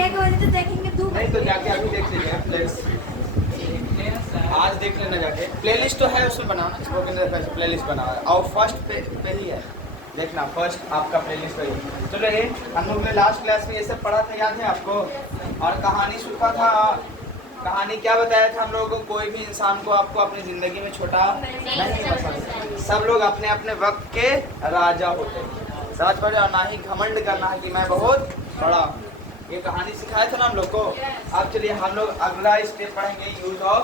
1 बजे तो देखेंगे, 2 नहीं तो जाके अभी देख लीजिए, आज देख लेना जाके। प्लेलिस्ट तो है उसमें बनाना, स्पोकन प्लेलिस्ट बना है और फर्स्ट पे ही है, देखना फर्स्ट आपका प्लेलिस्ट वही है। चलो ये हम लोग ने लास्ट क्लास में ये सब पढ़ा था, याद है आपको? और कहानी सुना था। कहानी क्या बताया था हम लोगों को? कोई भी इंसान को आपको अपनी ज़िंदगी में छोटा नहीं पसंद, सब लोग अपने अपने वक्त के राजा होते हैं, समझ पड़े? और ना ही घमंड करना है कि मैं बहुत बड़ा। ये कहानी सिखाया था ना हम लोग को। अब चलिए हम लोग अगला स्टेप पढ़ेंगे, यूज ऑफ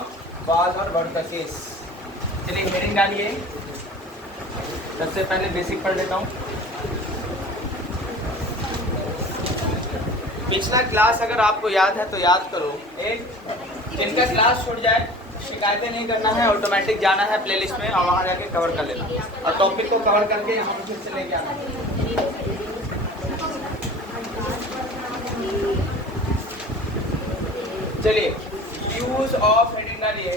वाज और वर्ड का केस। चलिए हेडिंग डालिए। सबसे पहले बेसिक पढ़ लेता हूँ। पिछला क्लास अगर आपको याद है तो याद करो। एक जिनका क्लास छूट जाए शिकायतें नहीं करना है, ऑटोमेटिक जाना है प्लेलिस्ट में और वहाँ जाके कवर कर लेना और टॉपिक को कवर करके यहाँ पर फिर से लेके आना है। चलिए यूज ऑफ, हेडिंग डालिए,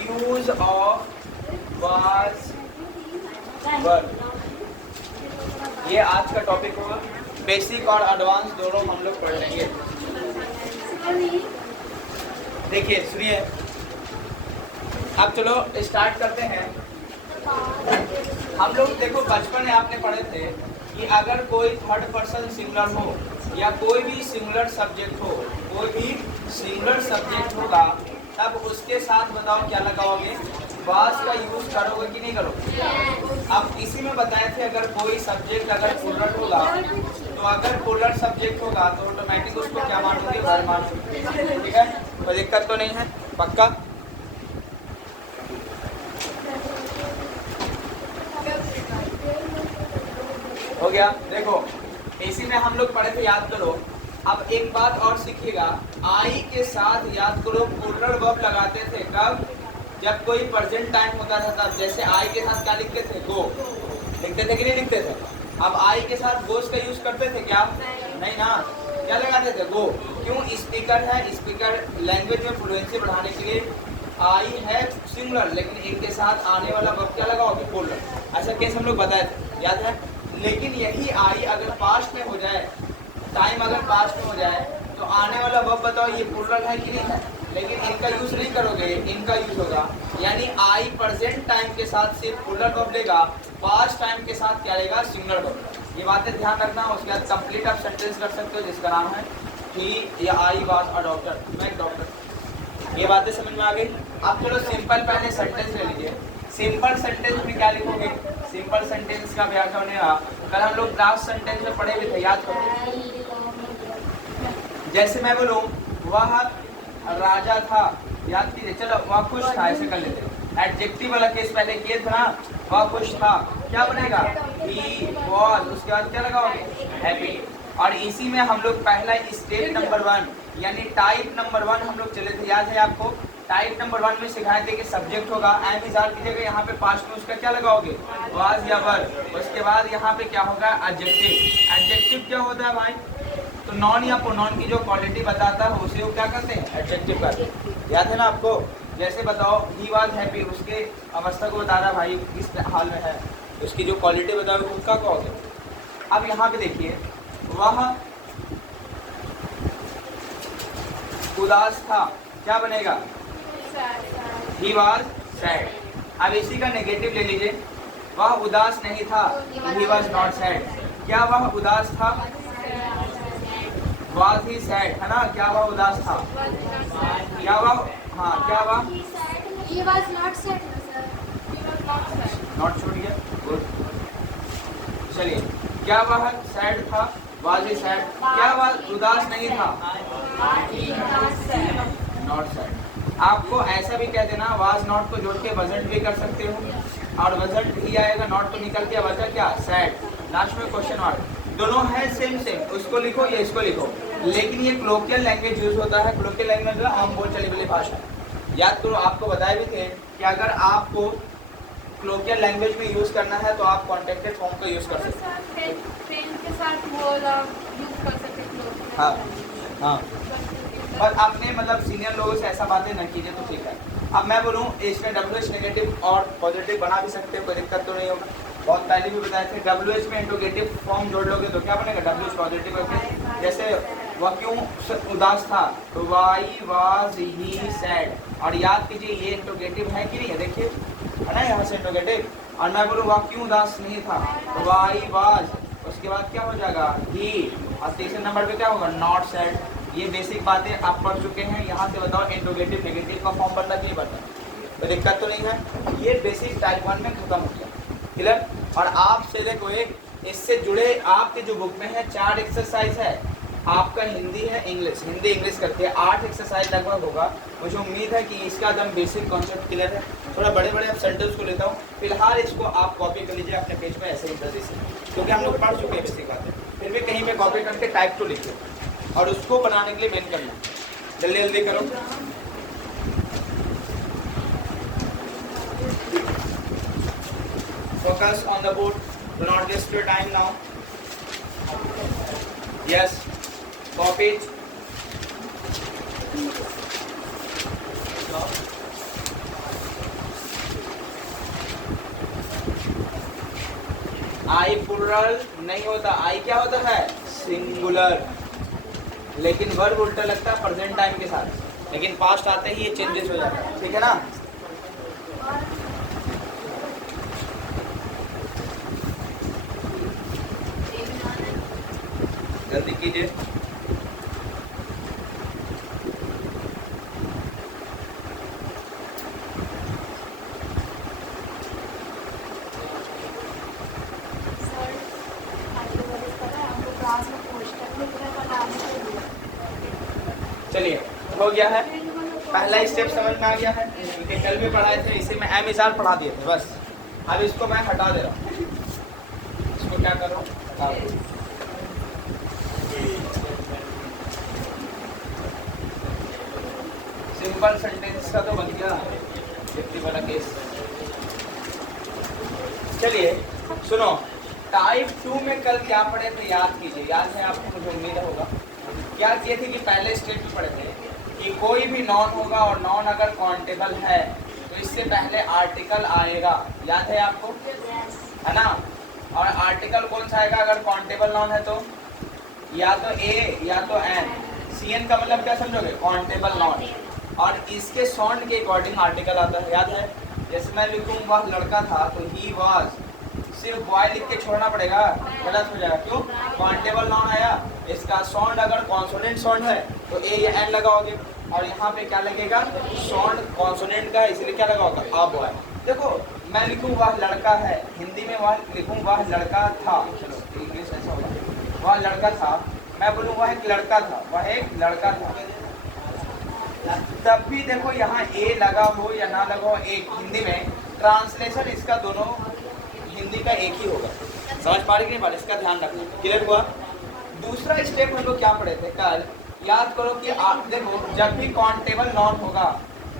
यूज ऑफ वाज वर्ड। ये आज का टॉपिक होगा। बेसिक और एडवांस दोनों हम लोग पढ़ लेंगे। देखिए सुनिए, अब चलो स्टार्ट करते हैं। हम लोग देखो बचपन में आपने पढ़े थे कि अगर कोई थर्ड पर्सन सिंगुलर हो या कोई भी सिंगुलर सब्जेक्ट हो, कोई भी सिंगुलर सब्जेक्ट होगा तब उसके साथ बताओ क्या लगाओगे? वाज का यूज करोगे कि नहीं करोगे? अब इसी में बताए थे अगर कोई सब्जेक्ट अगर प्लूरल होगा तो अगर प्लूरल सब्जेक्ट होगा तो ऑटोमेटिक उसको क्या मानोगे? वर्ब मानोगे। ठीक है, कोई दिक्कत तो नहीं है? पक्का? हो गया। देखो इसी में हम लोग पढ़े थे, याद करो। अब एक बात और सीखिएगा, आई के साथ याद करो प्लूरल वर्ब लगाते थे कब? जब कोई प्रेजेंट टाइम होता था तब। जैसे आई के साथ क्या लिखते थे? गो लिखते थे कि नहीं लिखते थे? अब आई के साथ गोस का यूज करते थे क्या? नहीं ना। क्या लगाते थे? गो। क्यों? स्पीकर है, स्पीकर लैंग्वेज में फ्लुएंसी बढ़ाने के लिए। आई है सिंगुलर लेकिन इनके साथ आने वाला वर्ब क्या लगाओगे? प्लूरल। ऐसा केस हम लोग बताए थे, याद है? लेकिन यही आई अगर पास्ट में हो जाए, टाइम अगर पास्ट में हो जाए तो आने वाला वर्ब बताओ ये प्लूरल है कि नहीं है? लेकिन इनका यूज नहीं करोगे, इनका यूज होगा। यानी आई प्रेजेंट टाइम के साथ सिर्फ प्लूरल वर्ब लेगा, पास्ट टाइम के साथ क्या लेगा? Singular verb. ये बातें ध्यान रखना। उसके बाद कंप्लीट आप सेंटेंस कर सकते हो जिसका नाम है ही या आई वाज अ डॉक्टर, मैं एक डॉक्टर। ये बातें समझ में आ गई? अब चलो सिंपल पहले सेंटेंस ले लीजिए। सिंपल सेंटेंस में क्या लिखोगे? सिंपल सेंटेंस का व्याकरण है, कल हम लोग लास्ट सेंटेंस में पढ़े हुए थे, याद करो। जैसे मैं बोलूं वह राजा था, याद कीजिए। चलो वह खुश था, ऐसे कर लेते हैं। एडजेक्टिव वाला केस पहले किए थे ना, वह खुश था, क्या बनेगा? He was. उसके बाद क्या लगाओगे? हैप्पी। और इसी में हम लोग पहला स्टेप नंबर 1 यानी टाइप नंबर 1 हम लोग चले थे, याद है आपको? टाइप नंबर 1 में सिखाए थे कि सब्जेक्ट होगा एम इज आर की जगह यहाँ पे पास्ट में उसका क्या लगाओगे? वाज या वर। उसके बाद यहाँ पे क्या होगा? एडजेक्टिव। एडजेक्टिव क्या होता है भाई? तो नॉन या प्रोनाउन की जो क्वालिटी बताता है उसे वो क्या करते हैं? एडजेक्टिव करते हैं। याद है ना आपको? जैसे बताओ ही वाज हैप्पी, उसके अवस्था को बता रहा भाई किस हाल में है, उसकी जो क्वालिटी बताओ उसका कहोगे। अब यहाँ पे देखिए, वह उदास था, क्या बनेगा? He was sad. अब इसी का नेगेटिव ले लीजिए, वह उदास नहीं था, ही वाज नॉट सैड। क्या वह उदास था? वाज ही सैड, है ना? क्या वह उदास था? क्या वह, हाँ क्या वह? He was not sad, sir. He was not sad. Not छूट गया, गुड। चलिए, क्या वह सैड था? Was he sad. क्या वह उदास नहीं था? Not sad. आपको ऐसा भी कह देना, वाज नॉट को जोड़ के वजंट भी कर सकते हो और वजंट ही आएगा, नॉट तो निकल के बचा क्या? सैड। लास्ट में क्वेश्चन मार्क। दोनों है सेम सेम, उसको लिखो या इसको लिखो, लेकिन ये क्लोकियल लैंग्वेज यूज होता है। क्लोकियल लैंग्वेज में आम बोल चली वाली भाषा। याद करो, आपको बताए भी थे कि अगर आपको क्लोकियल लैंग्वेज में यूज करना है तो आप कॉन्टेक्टेड फॉर्म का यूज कर सकते हैं। पेन के साथ वो यूज कर सकते हैं। हाँ हाँ, पर अपने मतलब सीनियर लोगों से ऐसा बातें न कीजिए तो ठीक है। अब मैं बोलूँ इसमें WH नेगेटिव और पॉजिटिव बना भी सकते हो, कोई दिक्कत तो नहीं होगा। बहुत पहले भी बताए थे, WH में इंट्रोगेटिव फॉर्म जोड़ लोगे तो क्या बनेगा? WH पॉजिटिव होगा। जैसे वह क्यों उदास था? तो वाई वाज ही सैड। और याद कीजिए ये इंट्रोगेटिव है कि नहीं है, देखिए है ना यहाँ से इंट्रोगेटिव। और मैं बोलूँ वह क्यों उदास नहीं था, तो वाई वाज, उसके बाद क्या हो जाएगा ही, और तीसरे नंबर पे क्या होगा नॉट सैड। ये बेसिक बातें आप पढ़ चुके हैं। यहाँ से बताओ इंट्रोगेटिव नेगेटिव का फॉर्म बनना कि नहीं बनना, तो दिक्कत तो नहीं है। ये बेसिक टाइप 1 में खत्म हो गया, क्लियर। और आपसे देखो एक इससे जुड़े आपके जो बुक में है 4 एक्सरसाइज है। आपका हिंदी है इंग्लिश, हिंदी इंग्लिश करके 8 एक्सरसाइज लगभग होगा। मुझे उम्मीद है कि इसका एकदम बेसिक कॉन्सेप्ट क्लियर है। थोड़ा बड़े बड़े अब सेंटेंस को लेता हूँ, फिलहाल इसको आप कॉपी कर लीजिए अपने पेज पे ऐसे ही जल्दी से, क्योंकि हम लोग पढ़ चुके हैं बेसिक बातें। फिर भी कहीं पे कॉपी करके टाइप तो लिखिए और उसको बनाने के लिए मेन करना, जल्दी जल्दी करो। Focus on the board. Do not waste your time now. Yes. Copy it. I plural नहीं होता, आई क्या होता है सिंगुलर, लेकिन वर्ब उल्टा लगता है प्रेजेंट टाइम के साथ, लेकिन पास्ट आते ही ये चेंजेस हो जाता है, ठीक है ना। जल्दी कीजिए। चलिए हो गया है, पहला स्टेप समझ में आ गया है, क्योंकि कल भी पढ़ाए थे, इसे मैं एम इजार पढ़ा दिए थे बस। अब इसको मैं हटा दे रहा हूँ, इसको क्या करो हटा दो। सिंपल सेंटेंस का तो बन गया 50 वाला केस। चलिए सुनो, टाइप 2 में कल क्या पढ़े थे याद कीजिए, याद है आपको, मुझे उम्मीद होगा। क्या किए थे कि पहले स्टेप में पढ़े थे कि कोई भी नॉन होगा और नॉन अगर काउंटेबल है तो इससे पहले आर्टिकल आएगा, याद है आपको, है ना। और आर्टिकल कौन सा आएगा अगर काउंटेबल नॉन है तो, या तो ए या तो एन। सी एन का मतलब क्या समझोगे, काउंटेबल नॉन, और इसके साउंड के अकॉर्डिंग आर्टिकल आता है, याद है। जैसे मैं लिखूँ वह लड़का था तो ही वाज, सिर्फ बॉय लिख के छोड़ना पड़ेगा, गलत हो जाएगा, क्यों, काउंटेबल नॉन आया। इसका साउंड अगर कॉन्सोनेंट साउंड है तो ए या एन लगाओगे, और यहाँ पे क्या लगेगा, साउंड कॉन्सोनेंट का है, इसलिए क्या लगाओगे आ बॉय। देखो मैं लिखूँ वह लड़का है, हिंदी में वह लिखूँ वह लड़का था, चलो इंग्लिश ऐसा होगा, वह लड़का था, मैं बोलूँ वह एक लड़का था, वह एक लड़का था, तब भी देखो यहाँ ए लगा हो या ना लगा हो, एक हिंदी में ट्रांसलेशन इसका दोनों हिंदी का एक ही होगा, समझ पा रही कि नहीं पा रही, इसका ध्यान रखना, क्लियर हुआ। दूसरा स्टेप हम लोग क्या पढ़े थे कल, याद करो कि आप देखो जब भी काउंटेबल नॉन होगा,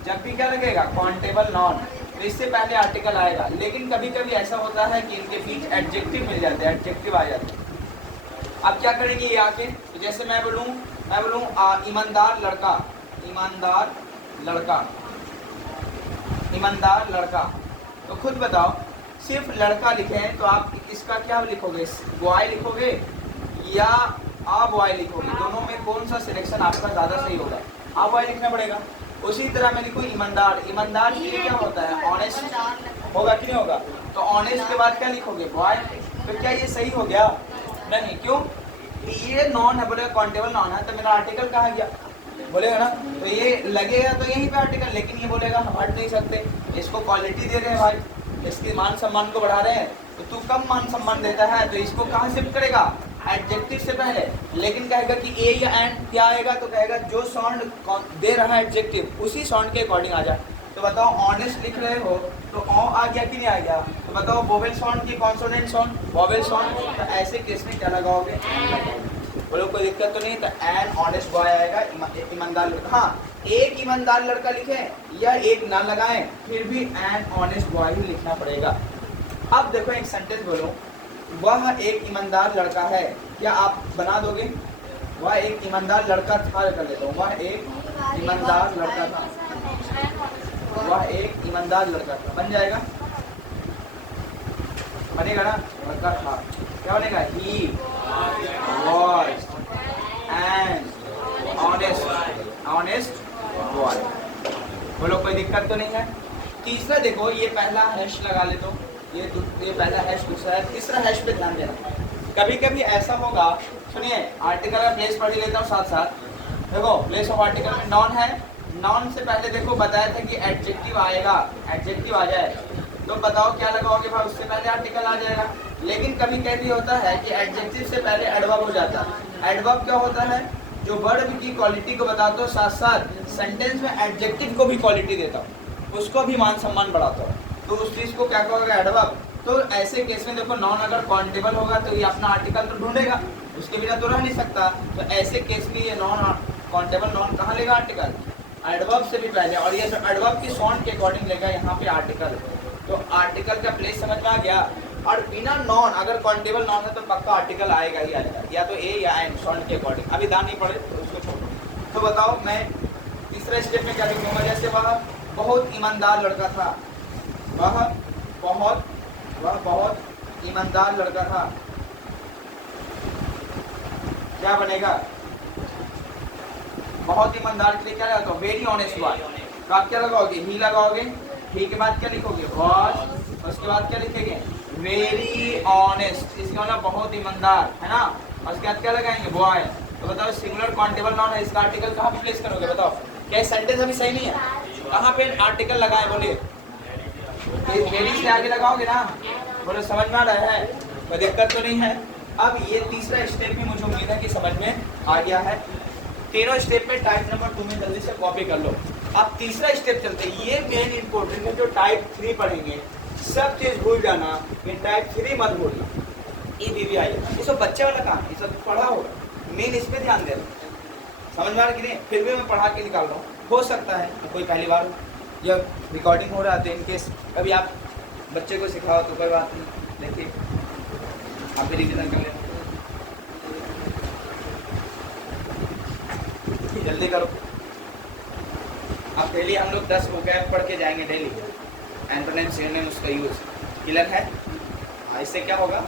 जब भी क्या लगेगा काउंटेबल नॉन, तो इससे पहले आर्टिकल आएगा, लेकिन कभी कभी ऐसा होता है कि इनके बीच एडजेक्टिव मिल जाते हैं, एडजेक्टिव आ जाते हैं। अब क्या करेंगे ये आके, तो जैसे मैं बोलूँ ईमानदार लड़का, ईमानदार लड़का, ईमानदार लड़का, तो खुद बताओ सिर्फ लड़का लिखे हैं तो आप इसका क्या लिखोगे, बॉय लिखोगे या आ बॉय लिखोगे, दोनों में कौन सा सिलेक्शन आपका ज़्यादा सही होगा, आ बॉय लिखना पड़ेगा। उसी तरह मैं लिखूँ ईमानदार, ईमानदार के लिए क्या होता है ऑनेस्ट होगा कि नहीं होगा, तो ऑनेस्ट के बाद क्या लिखोगे बॉय, तो क्या ये सही हो गया, नहीं, क्यों, ये नॉन है, बोलेगा काउंटेबल नॉन है तो मेरा आर्टिकल कहाँ गया, बोलेगा ना, तो ये लगेगा तो यहीं पे आर्टिकल, लेकिन ये बोलेगा हम हट नहीं सकते, इसको क्वालिटी दे रहे हैं भाई, इसके मान सम्मान को बढ़ा रहे हैं, तो तू कम मान सम्मान देता है तो इसको कहाँ शिफ्ट करेगा, एडजेक्टिव से पहले, लेकिन कहेगा कि ए या एन क्या आएगा, तो कहेगा जो साउंड दे रहा है एडजेक्टिव उसी साउंड के अकॉर्डिंग आ जाए। तो बताओ ऑनेस्ट लिख रहे हो तो ऑ आ गया कि नहीं आ गया, तो बताओ वोवेल साउंड की कॉन्सोनेंट साउंड, वोवेल साउंड, तो ऐसे केस में क्या लगाओगे, बोलो कोई दिक्कत तो नहीं, तो एन ऑनेस्ट बॉय आएगा, ईमानदार लड़का। हाँ, एक ईमानदार लड़का लिखें या एक ना लगाएं फिर भी एन ऑनेस्ट बॉय ही लिखना पड़ेगा। अब देखो एक सेंटेंस बोलो, वह एक ईमानदार लड़का है, क्या आप बना दोगे, वह एक ईमानदार लड़का था, कर लेता हूँ, वह एक ईमानदार लड़का था, वह एक ईमानदार लड़का था, बन जाएगा, बनेगा ना, लड़का था, क्या बनेगा, ही was an ऑनेस्ट बॉय। बोलो कोई दिक्कत तो नहीं है। तीसरा देखो, ये पहला हैश लगा ले तो ये पहला हैश दूसरा है, तीसरा हैश पे ध्यान देना। कभी कभी ऐसा होगा, सुनिए आर्टिकल का प्लेस पढ़ ही लेता हूँ साथ साथ। देखो प्लेस ऑफ आर्टिकल में नॉन है, नॉन से पहले देखो बताया था कि एडजेक्टिव आएगा, एडजेक्टिव आ जाए तो बताओ क्या लगाओगे भाई, उससे पहले आर्टिकल आ जाएगा। लेकिन कभी कभी होता है कि एडजेक्टिव से पहले एडवर्ब हो जाता है। एडवर्ब क्या होता है, जो वर्ब की क्वालिटी को बताता हूँ, साथ साथ सेंटेंस में एडजेक्टिव को भी क्वालिटी देता हूँ, उसको भी मान सम्मान बढ़ाता हूँ, तो उस चीज़ को क्या कहोगे, एडवर्ब। तो ऐसे केस में देखो नॉन अगर काउंटेबल होगा तो ये अपना आर्टिकल तो ढूंढेगा, उसके बिना तो रह नहीं सकता। तो ऐसे केस में ये नॉन काउंटेबल नॉन कहाँ लेगा, आर्टिकल, एडवर्ब से भी पहले। और ये जो एडवर्ब की साउंड के अकॉर्डिंग लेगा यहाँ पे आर्टिकल, तो आर्टिकल का प्लेस समझ में आ गया। और बिना नॉन अगर काउंटेबल नॉन है तो पक्का आर्टिकल आएगा ही आएगा, या तो ए या एन साउंड के अकॉर्डिंग। अभी दान नहीं पड़े तो उसको छोड़ो। तो बताओ मैं तीसरे स्टेप में क्या लिखूंगा, जैसे वह बहुत ईमानदार लड़का था, वह बहुत ईमानदार लड़का था, क्या बनेगा, बहुत ईमानदार के लिए क्या लगाता हूँ, वेरी ऑनेस्ट बॉय। तो आप क्या लगाओगे, ही लगाओगे, ही के बाद क्या लिखोगे, वॉज, उसके बाद क्या लिखेंगे, वेरी ऑनेस्ट, इसका मतलब बहुत ईमानदार है ना। और उसके बाद क्या लगाएंगे, बॉय। तो बताओ सिंगुलर काउंटेबल नाउन है, इसका आर्टिकल कहाँ पे प्लेस करोगे, बताओ। क्या सेंटेंस अभी सही नहीं है, कहाँ पे आर्टिकल लगाए, बोलिए। वेरी से आगे लगाओगे ना, बोलो समझ में आ रहा है, कोई दिक्कत तो नहीं है। अब ये तीसरा स्टेप भी मुझे उम्मीद है कि समझ में आ गया है। तीनों स्टेप में टाइप नंबर 2 में जल्दी से कॉपी कर लो। अब तीसरा स्टेप चलते हैं, ये मेन इंपॉर्टेंट है, जो टाइप 3 पढ़ेंगे सब चीज भूल जाना, ये टाइप 3 मत भूलना। ये भी आएगा, ये सब बच्चे वाला काम, ये सब पढ़ा होगा, मेन इस पे ध्यान देना। समझ में आ रहा कि नहीं, फिर भी मैं पढ़ा के निकाल रहा हूँ। हो सकता है कोई पहली बार जब रिकॉर्डिंग हो रहा था, इनकेस कभी आप बच्चे को सिखाओ तो कोई बात नहीं, देखिए आप भी रिविजन कर लेना, जल्दी करो। अब डेली हम लोग 10 वोकैब पढ़ के जाएंगे डेली, एंटोनिम सिनोनिम उसका यूज क्लियर है। हाँ, इससे क्या होगा,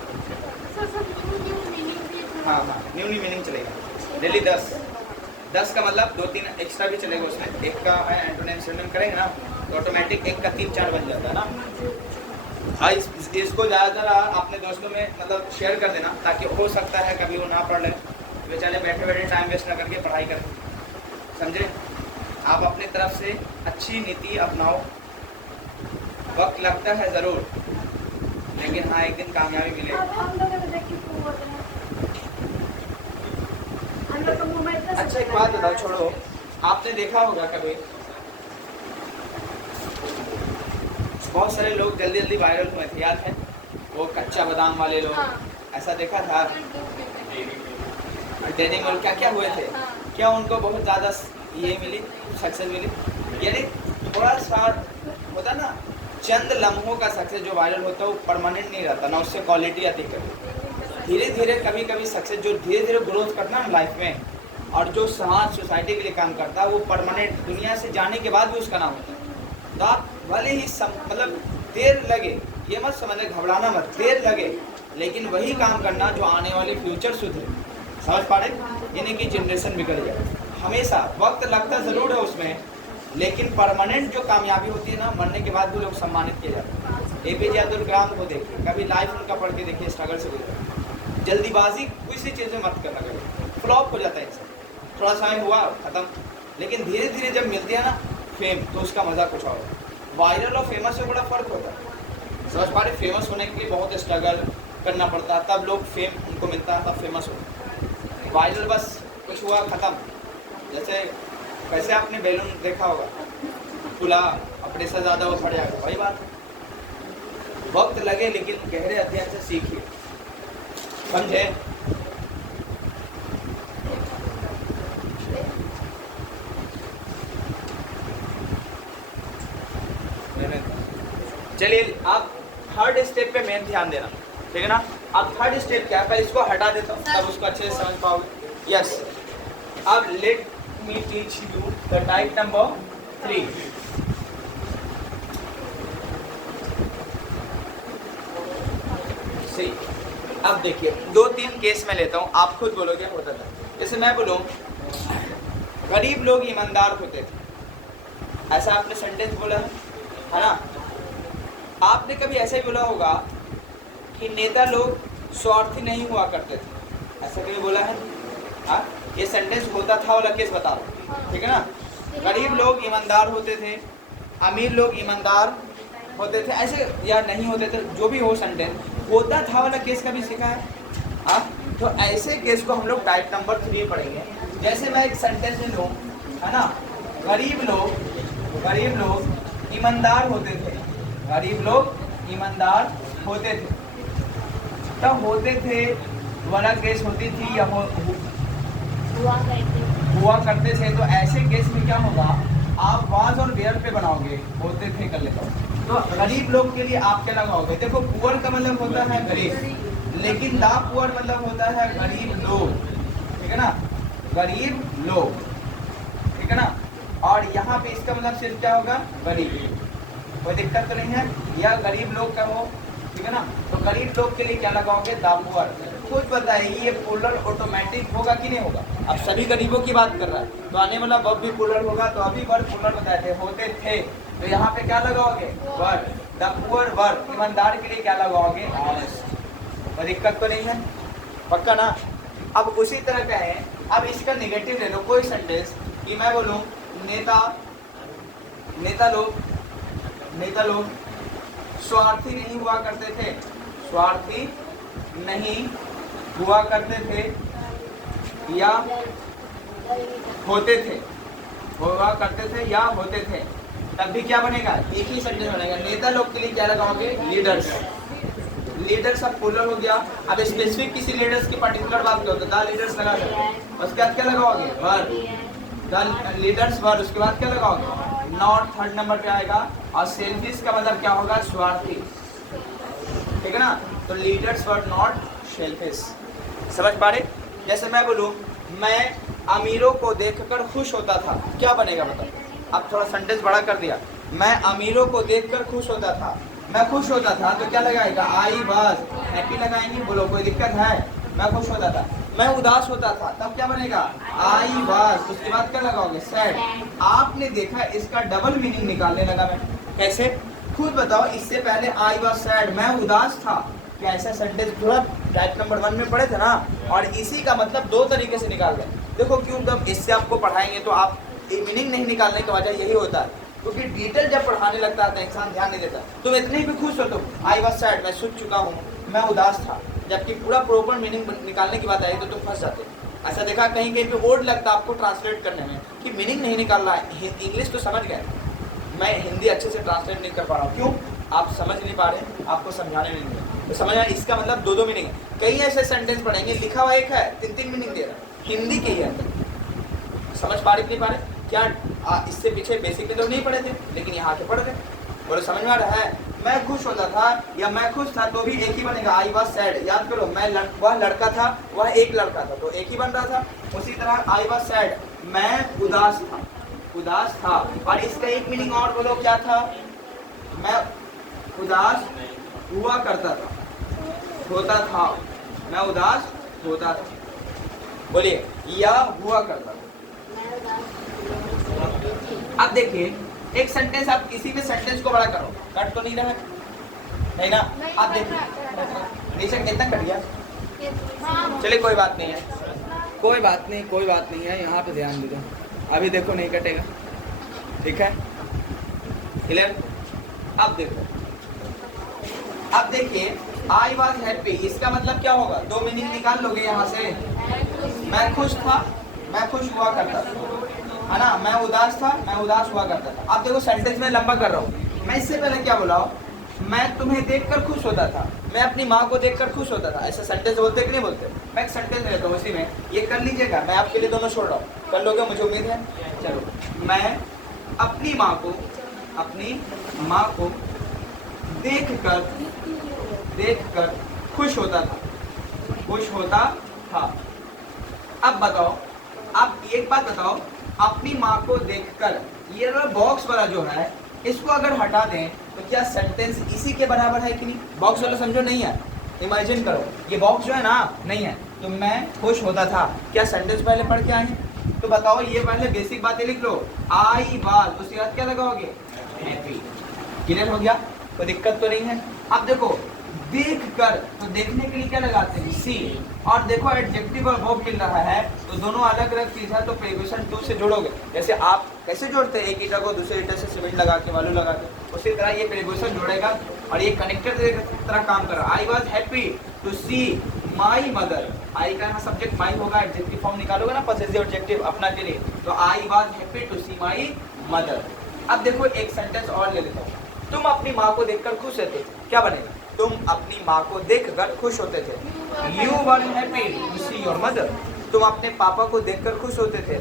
हाँ न्यू मीनिंग चलेगा डेली 10 का मतलब 2-3 एक्स्ट्रा भी चलेगा उसमें। एक का एंटोनिम सिनोनिम करेंगे ना तो ऑटोमेटिक एक का 3-4 बन जाता है ना। हाँ, इसको ज़्यादातर अपने दोस्तों में मतलब शेयर कर देना, ताकि हो सकता है कभी वो ना पढ़ ले, बेचारे बैठे बैठे टाइम वेस्ट ना करके पढ़ाई करें, समझे। आप अपनी तरफ से अच्छी नीति अपनाओ, वक्त लगता है ज़रूर, लेकिन हाँ एक दिन कामयाबी मिलेगी। अच्छा एक बात बताओ, छोड़ो, आपने देखा होगा कभी बहुत सारे लोग जल्दी जल्दी वायरल हुए थे, याद है वो कच्चा बादाम वाले लोग, ऐसा देखा था डेनिम और क्या क्या हुए थे, क्या उनको बहुत ज़्यादा ये मिली, सक्सेस मिली। यानी थोड़ा सा होता ना, चंद लम्हों का सक्सेस जो वायरल होता है वो परमानेंट नहीं रहता ना, उससे क्वालिटी आती कभी धीरे धीरे। कभी कभी सक्सेस जो धीरे धीरे ग्रोथ करना है लाइफ में, और जो समाज सोसाइटी के लिए काम करता है वो परमानेंट दुनिया से जाने के बाद भी उसका नाम होता है। तो आप भले ही मतलब देर लगे, ये मत समझना, घबराना मत, देर लगे, लेकिन वही काम करना जो आने वाले फ्यूचर सुधरे, समझ पा रहे, यानी कि जनरेशन बिगड़ जाए। हमेशा वक्त लगता ज़रूर है उसमें, लेकिन परमानेंट जो कामयाबी होती है ना, मरने के बाद भी लोग सम्मानित किए जाते हैं। APJ अब्दुल कलाम को देखिए, कभी लाइफ उनका पढ़ के देखिए, स्ट्रगल से गुजरा। जल्दीबाजी किसी चीज़ में मत करना, कभी फ्लॉप हो जाता है इंसान, थोड़ा समय हुआ ख़त्म, लेकिन धीरे धीरे जब मिलती है ना फेम, तो उसका मज़ा कुछ और। वायरल और फेमस में बड़ा फ़र्क होता है, समझ पा रहे। फेमस होने के लिए बहुत स्ट्रगल करना पड़ता है, तब लोग फेम उनको मिलता है, तब फेमस होता है। वायरल बस कुछ हुआ ख़त्म, जैसे कैसे आपने बैलून देखा होगा, खुला, अपने से ज़्यादा वो फट जाएगा, वही बात है। वक्त लगे लेकिन गहरे अध्ययन से सीखिए, समझे। चलिए आप थर्ड स्टेप पे मेन ध्यान देना, ठीक है ना। अब थर्ड स्टेप क्या है, पहले इसको हटा देता हूँ तब उसको अच्छे से समझ पाओगे। यस, अब let me teach you the type number 3। सी, अब देखिए 2-3 केस में लेता हूँ, आप खुद बोलोगे होता था। जैसे मैं बोलूँ गरीब लोग ईमानदार होते थे। ऐसा आपने सेंटेंस बोला है ना। आपने कभी ऐसा ही बोला होगा कि नेता लोग स्वार्थी नहीं हुआ करते थे, ऐसा कभी बोला है? हाँ, ये सेंटेंस होता था वाला केस बता रहा हूँ, ठीक है ना। गरीब लोग ईमानदार होते थे, अमीर लोग ईमानदार होते थे, ऐसे या नहीं होते थे, जो भी हो सेंटेंस होता था वाला केस कभी सीखा है? हाँ, तो ऐसे केस को हम लोग टाइप नंबर 3 पढ़ेंगे। जैसे मैं एक सेंटेंस में लूँ, है ना, गरीब लोग ईमानदार होते थे, गरीब लोग ईमानदार होते थे। तो होते थे वाला केस होती थी या हुआ करते थे। तो ऐसे केस में क्या होगा, आप वाज और वेयर पे बनाओगे, होते थे कर लेता हूँ। तो गरीब लोग के लिए आप क्या लगाओगे? देखो पुअर का मतलब होता है गरीब, लेकिन दा पुअर मतलब होता है गरीब लोग, ठीक है ना, गरीब लोग, ठीक है ना। और यहाँ पे इसका मतलब सिर्फ क्या होगा, गरीब, कोई दिक्कत तो नहीं है, या गरीब लोग का हो, ठीक है ना। तो गरीब लोग के लिए क्या लगाओगे, दा पुअर। खुद बताइए ये प्लूरल ऑटोमेटिक होगा कि नहीं होगा? अब सभी गरीबों की बात कर रहा है, तो आने वाला वर्ब भी प्लूरल होगा। तो अभी वर्ब प्लूरल बताए थे, होते थे, तो यहाँ पे क्या लगाओगे, वर्ब। द पुअर वर्ब, ईमानदार के लिए क्या लगाओगे, ऑनेस्ट। कोई दिक्कत तो नहीं है, पक्का ना। अब उसी तरह का है, अब इसका नेगेटिव ले लो कोई सेंटेंस कि मैं बोलूँ नेता लोग स्वार्थी नहीं हुआ करते थे, स्वार्थी नहीं हुआ करते थे या होते थे, हुआ करते थे या होते थे। तब भी क्या बनेगा, एक ही सेंटेंस बनेगा। नेता लोग के लिए क्या लगाओगे, लीडर्स। लीडर्स अब प्लूरल हो गया। अब स्पेसिफिक किसी लीडर्स की पर्टिकुलर बात करो तो द लीडर्स लगा दो, उसके बाद क्या लगाओगे, वर्ब। द लीडर्स वर्ब, उसके बाद क्या लगाओगे, नॉट, थर्ड नंबर पे आएगा। और सेल्फिश का मतलब क्या होगा, स्वार्थी, ठीक है ना। तो लीडर्स वर नॉट सेल्फिश, समझ पा रहे। जैसे मैं बोलूँ मैं अमीरों को देखकर खुश होता था, क्या बनेगा बताओ। अब थोड़ा सेंटेंस बड़ा कर दिया, मैं अमीरों को देखकर खुश होता था, मैं खुश होता था, तो क्या लगाएगा, आई वाज हैप्पी लगाएंगे, बोलो कोई दिक्कत है, मैं खुश होता था। मैं उदास होता था, तब क्या बनेगा, आई वाज, उसके बाद क्या लगाओगे, सैड। आपने देखा इसका डबल मीनिंग निकालने लगा मैं, कैसे खुद बताओ। इससे पहले आई वाज सैड, मैं उदास था, क्या ऐसा सेंटेंस पूरा टाइप नंबर 1 में पढ़े थे ना। और इसी का मतलब 2 तरीके से निकाल गए। देखो क्यों, जब इससे आपको पढ़ाएंगे तो आप मीनिंग नहीं निकालने की वजह यही होता है, क्योंकि डिटेल जब पढ़ाने लगता है तो इंसान ध्यान नहीं देता। तुम इतने ही भी खुश हो, तुम आई वाज सैड, मैं सूझ चुका हूँ, मैं उदास था, जबकि पूरा प्रॉपर मीनिंग निकालने की बात आई तो तुम फंस जाते। ऐसा देखा कहीं कहीं पे वर्ड लगता आपको ट्रांसलेट करने में कि मीनिंग नहीं निकाल रहा है। इंग्लिश तो समझ गए, मैं हिंदी अच्छे से ट्रांसलेट नहीं कर पा रहा हूँ, क्यों, आप समझ नहीं पा रहे, आपको समझाने नहीं दे। तो समझ आया, इसका मतलब 2 मीनिंग है। कई ऐसे सेंटेंस पढ़ेंगे लिखा हुआ एक है, 3 मीनिंग दे रहा है, हिंदी के ही है। समझ पा रहे नहीं पा रहे क्या? इससे पीछे बेसिक में तो नहीं पढ़े थे, लेकिन यहाँ के पढ़ थे, बोलो समझ में आ रहा है। मैं खुश होता था या मैं खुश था, तो भी एक ही बनेगा, आई वाज सैड। याद करो, वह लड़का था, वह एक लड़का था, तो एक ही बन रहा था। उसी तरह आई वाज सैड, मैं उदास था। और इसका एक मीनिंग और बोलो क्या था, मैं उदास हुआ करता था, होता था, मैं उदास होता था, बोलिए, या हुआ करता था। अब देखिए एक सेंटेंस, आप किसी भी सेंटेंस को बड़ा करो, कट तो नहीं रहा है, नहीं ना। आप देखिए नीचे कितना कट गया, चलिए कोई बात नहीं है, कोई बात नहीं है, यहाँ पे ध्यान दे दो, अभी देखो नहीं कटेगा, ठीक है, क्लियर। अब देखो, अब देखिए आई वॉज हैप्पी, इसका मतलब क्या होगा, 2 मीनिंग निकाल लोगे यहाँ से। मैं खुश था, मैं खुश हुआ करता था, है ना। मैं उदास था, मैं उदास हुआ करता था। अब देखो सेंटेंस में लंबा कर रहा हूँ। मैं इससे पहले क्या बोला, मैं तुम्हें देखकर खुश होता था, मैं अपनी माँ को देखकर खुश होता था। ऐसा सेंटेंस बोलते कि नहीं बोलते? मैं एक सेंटेंस लेता हूँ, उसी में ये कर लीजिएगा, मैं आपके लिए दोनों छोड़ रहा हूँ, कर लोगे मुझे उम्मीद है। चलो, मैं अपनी माँ को देखकर खुश होता था। अब बताओ, आप एक बात बताओ, अपनी माँ को देखकर, ये बॉक्स वाला जो है इसको अगर हटा दें तो क्या सेंटेंस इसी के बराबर है कि नहीं? बॉक्स वाला समझो नहीं है, इमेजिन करो, ये बॉक्स जो है ना नहीं है, तो मैं खुश होता था, क्या सेंटेंस पहले पढ़ के आए हैं? तो बताओ ये पहले बेसिक बातें लिख लो। आई वाज, उसके बाद क्या लगाओगे? हैप्पी। क्लियर हो गया? कोई दिक्कत तो नहीं है? अब देखो देख कर, तो देखने के लिए क्या लगाते हैं? सी। और देखो एडजेक्टिव और वर्ब मिल रहा है, तो दोनों अलग अलग चीज है, तो प्रीपोजिशन टू से जोड़ोगे। जैसे आप कैसे जोड़ते हैं एक ईटा को दूसरे ईटा से सीमेंट लगा के, बालू लगा के, उसी तरह ये प्रीपोजिशन जोड़ेगा और ये कनेक्टर की तरह काम कर रहा है। I was happy to see my mother. I का यहाँ सब्जेक्ट माई होगा, एडजेक्टिव फॉर्म निकालोगे ना पॉसेसिव एडजेक्टिव अपना के लिए, तो I was happy to see my mother. अब देखो एक सेंटेंस और ले लेता हूँ। तुम अपनी माँ को देखकर खुश रहते, क्या बनेगा? तुम अपनी माँ को देखकर खुश होते थे। You were happy to see your mother. तुम अपने पापा को देखकर खुश होते थे।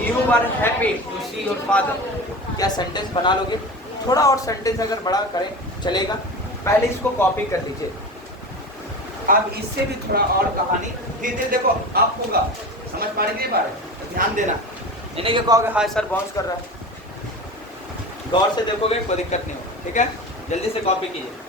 You were happy to see your father. क्या सेंटेंस बना लोगे? थोड़ा और सेंटेंस अगर बड़ा करें चलेगा। पहले इसको कॉपी कर लीजिए। अब इससे भी थोड़ा और कहानी धीरे धीरे देखो आप होगा, समझ पा रहे नहीं पा रहे? तो ध्यान देना, इन्हें क्या कहोगे? हाय सर बाउंस कर रहा है। गौर से देखोगे कोई दिक्कत नहीं होगा, ठीक है? जल्दी से कॉपी कीजिए।